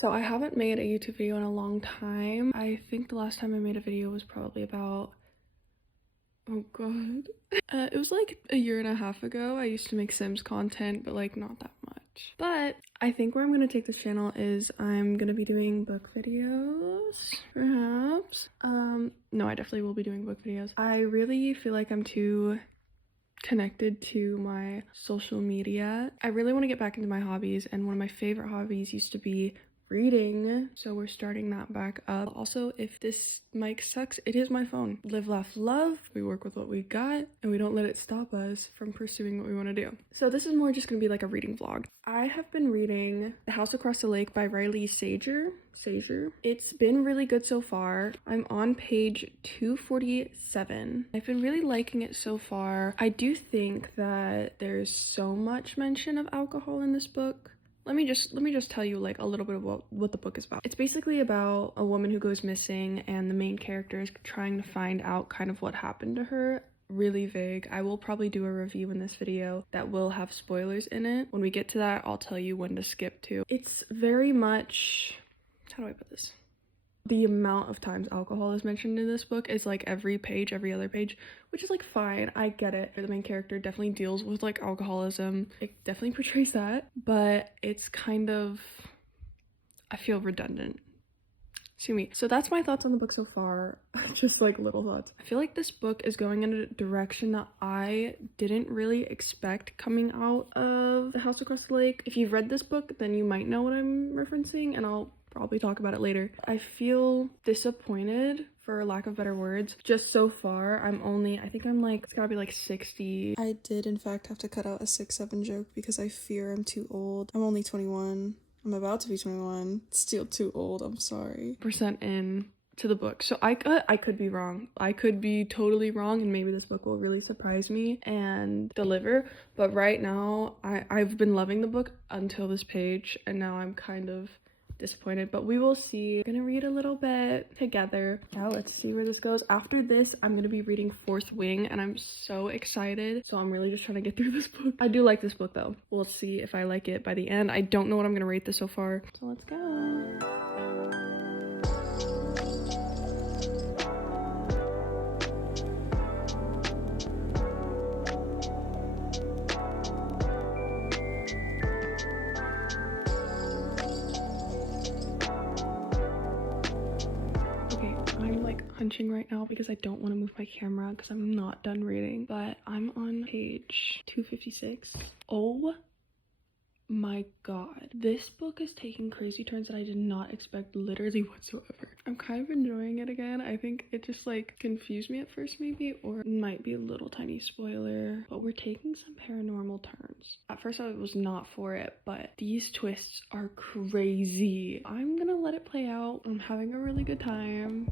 So I haven't made a YouTube video in a long time. I think the last time I made a video was probably about, oh god. It was like a year and a half ago. I used to make Sims content, but like not that much. But I think where I'm gonna take this channel is I'm gonna be doing book videos, perhaps. No, I definitely will be doing book videos. I really feel like I'm too connected to my social media. I really want to get back into my hobbies, and one of my favorite hobbies used to be reading, so we're starting that back up. Also, if this mic sucks, it is my phone. Live, laugh, love. We work with what we got and we don't let it stop us from pursuing what we want to do. So this is more just gonna be like a reading vlog. I have been reading The House Across the Lake by Riley Sager. It's been really good so far. I'm on page 247. I've been really liking it so far. I do think that there's so much mention of alcohol in this book. Let me just tell you like a little bit about what the book is about. It's basically about a woman who goes missing, and the main character is trying to find out kind of what happened to her. Really vague. I will probably do a review in this video that will have spoilers in it. When we get to that, I'll tell you when to skip to. It's very much, how do I put this? The amount of times alcohol is mentioned in this book is like every page, every other page, which is like fine. I get it. The main character definitely deals with like alcoholism. It definitely portrays that, but it's kind of, I feel redundant. Sue me. So that's my thoughts on the book so far. Just like little thoughts. I feel like this book is going in a direction that I didn't really expect coming out of The House Across the Lake. If you've read this book, then you might know what I'm referencing, and I'll probably talk about it later. I feel disappointed, for lack of better words. Just so far, I think I'm like, it's gotta be like 60. I did in fact have to cut out a 6-7 joke because I fear I'm too old. I'm only 21. I'm about to be 21. Still too old, I'm sorry. % in to the book. So I could be wrong. I could be totally wrong, and maybe this book will really surprise me and deliver. But right now, I've been loving the book until this page, and now I'm kind of disappointed, but we will see. I'm gonna read a little bit together. Now let's see where this goes. After this, I'm gonna be reading Fourth Wing, and I'm so excited. So I'm really just trying to get through this book. I do like this book though. We'll see if I like it by the end. I don't know what I'm gonna rate this so far. So let's go. I'm like hunching right now because I don't want to move my camera because I'm not done reading, but I'm on page 256. Oh my god, this book is taking crazy turns that I did not expect literally whatsoever. I'm kind of enjoying it again. I think it just like confused me at first maybe, or it might be a little tiny spoiler, but we're taking some paranormal turns. At first I was not for it, but these twists are crazy. I'm gonna let it play out. I'm having a really good time.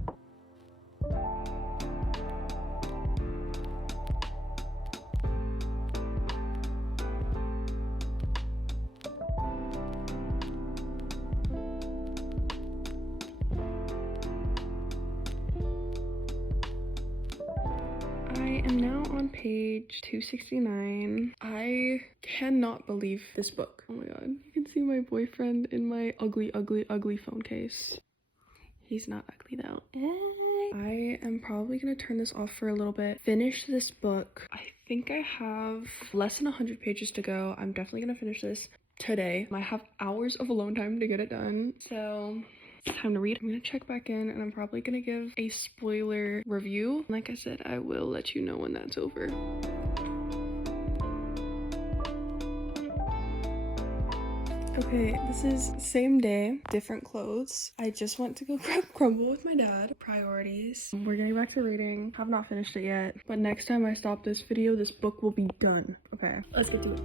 I am now on page 269. I cannot believe this book. Oh my god. You can see my boyfriend in my ugly, ugly, ugly phone case. He's not ugly though. I am probably gonna turn this off for a little bit. Finish this book. I think I have less than 100 pages to go. I'm definitely gonna finish this today. I have hours of alone time to get it done. So it's time to read. I'm gonna check back in, and I'm probably gonna give a spoiler review. Like I said, I will let you know when that's over. Okay, this is same day, different clothes. I just went to go grab crumble with my dad. Priorities. We're getting back to reading. Have not finished it yet, but next time I stop this video, this book will be done. Okay, let's get to it.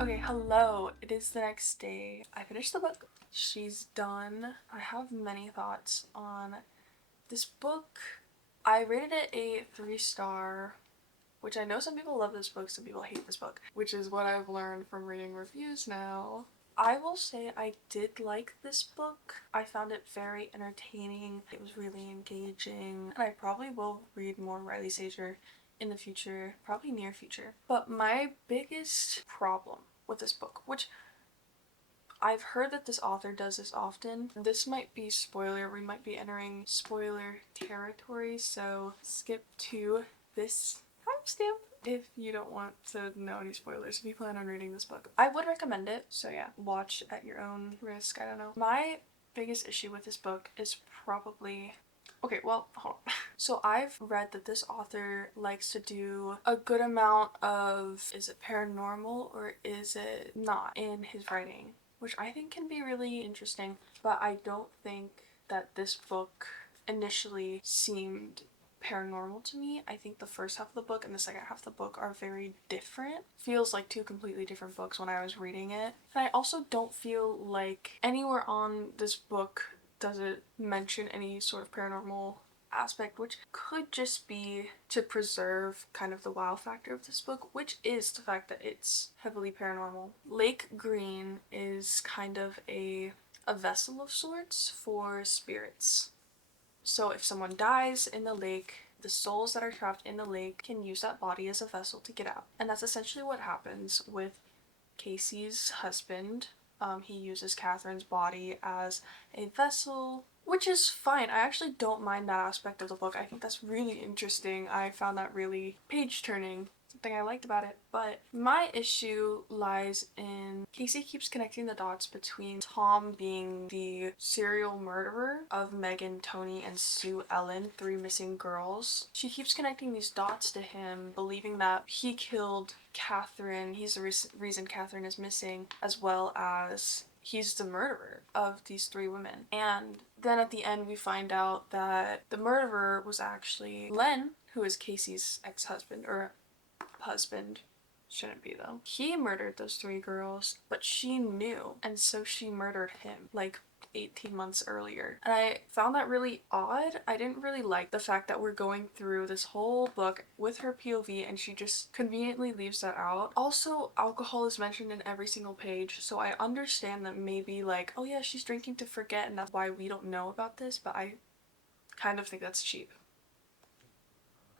Okay, hello. It is the next day. I finished the book. She's done. I have many thoughts on this book. I rated it a 3-star, which I know some people love this book, some people hate this book, which is what I've learned from reading reviews now. I will say I did like this book. I found it very entertaining. It was really engaging, and I probably will read more Riley Sager in the future, probably near future. But my biggest problem with this book, which I've heard that this author does this often. This might be spoiler, we might be entering spoiler territory, so skip to this timestamp if you don't want to know any spoilers, if you plan on reading this book. I would recommend it, so yeah, watch at your own risk, I don't know. My biggest issue with this book is probably okay, well, hold on. So I've read that this author likes to do a good amount of, is it paranormal or is it not, in his writing, which I think can be really interesting, but I don't think that this book initially seemed paranormal to me. I think the first half of the book and the second half of the book are very different. Feels like two completely different books when I was reading it. And I also don't feel like anywhere on this book does it mention any sort of paranormal aspect, which could just be to preserve kind of the wow factor of this book, which is the fact that it's heavily paranormal. Lake Green is kind of a vessel of sorts for spirits. So if someone dies in the lake, the souls that are trapped in the lake can use that body as a vessel to get out. And that's essentially what happens with Casey's husband. He uses Catherine's body as a vessel, which is fine. I actually don't mind that aspect of the book. I think that's really interesting. I found that really page-turning, something I liked about it. But my issue lies in Casey keeps connecting the dots between Tom being the serial murderer of Megan, Tony, and Sue Ellen, 3 missing girls. She keeps connecting these dots to him, believing that he killed Catherine. He's the reason Catherine is missing, as well as he's the murderer of these 3 women. And then at the end we find out that the murderer was actually Len, who is Casey's ex-husband, or husband. Shouldn't be though. He murdered those 3 girls, but she knew, and so she murdered him like 18 months earlier. And I found that really odd. I didn't really like the fact that we're going through this whole book with her POV and she just conveniently leaves that out. Also, alcohol is mentioned in every single page, so I understand that maybe like, oh yeah, she's drinking to forget and that's why we don't know about this, but I kind of think that's cheap.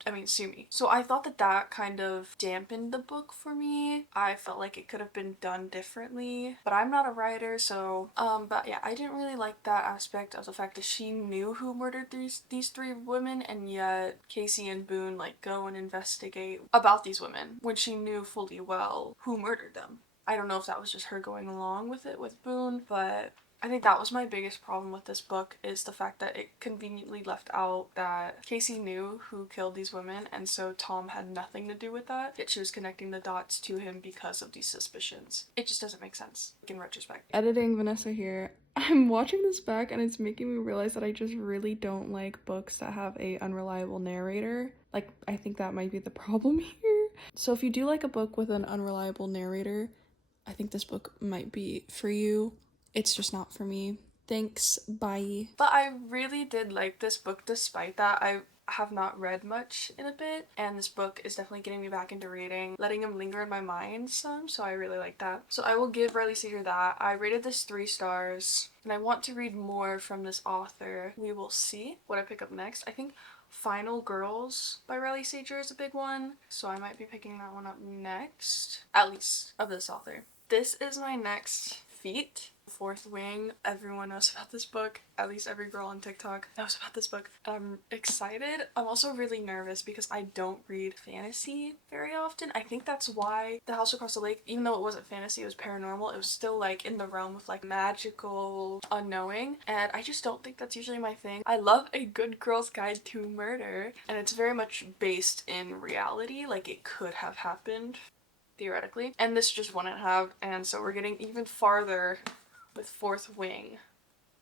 I mean, sue me. So I thought that that kind of dampened the book for me. I felt like it could have been done differently, but I'm not a writer, so but yeah, I didn't really like that aspect of the fact that she knew who murdered these 3 women, and yet Casey and Boone like go and investigate about these women when she knew fully well who murdered them. I don't know if that was just her going along with it with Boone, but I think that was my biggest problem with this book, is the fact that it conveniently left out that Casey knew who killed these women, and so Tom had nothing to do with that, yet she was connecting the dots to him because of these suspicions. It just doesn't make sense in retrospect. Editing Vanessa here. I'm watching this back and it's making me realize that I just really don't like books that have a unreliable narrator. Like, I think that might be the problem here. So if you do like a book with an unreliable narrator, I think this book might be for you. It's just not for me. Thanks, bye. But I really did like this book despite that. I have not read much in a bit, and this book is definitely getting me back into reading, letting him linger in my mind some, so I really like that. So I will give Riley Sager that. I rated this 3 stars, and I want to read more from this author. We will see what I pick up next. I think Final Girls by Riley Sager is a big one, so I might be picking that one up next, at least of this author. This is my next feat. Fourth Wing. Everyone knows about this book. At least every girl on TikTok knows about this book. I'm excited. I'm also really nervous because I don't read fantasy very often. I think that's why The House Across the Lake, even though it wasn't fantasy, it was paranormal, it was still like in the realm of like magical unknowing, and I just don't think that's usually my thing. I love a good girl's guide to murder, and it's very much based in reality, like it could have happened theoretically, and this just wouldn't have, and so we're getting even farther with Fourth Wing.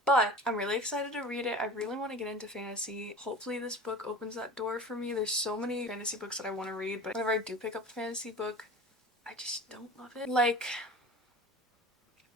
But I'm really excited to read it. I really want to get into fantasy. Hopefully this book opens that door for me. There's so many fantasy books that I want to read, but whenever I do pick up a fantasy book, I just don't love it. Like,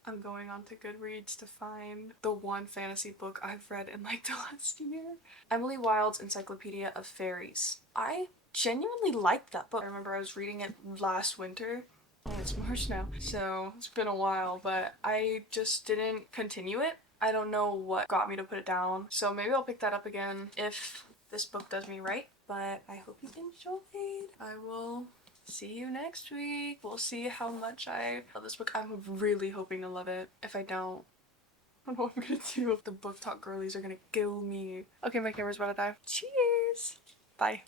I'm going on to Goodreads to find the one fantasy book I've read in like the last year. Emily Wilde's Encyclopedia of Fairies. I genuinely liked that book. I remember I was reading it last winter. And it's March now, so it's been a while, but I just didn't continue it. I don't know what got me to put it down, so maybe I'll pick that up again if this book does me right. But I hope you enjoyed. I will see you next week. We'll see how much I love this book. I'm really hoping to love it. If I don't, I don't know what I'm gonna do. The book talk girlies are gonna kill me. Okay, my camera's about to die. Cheers! Bye.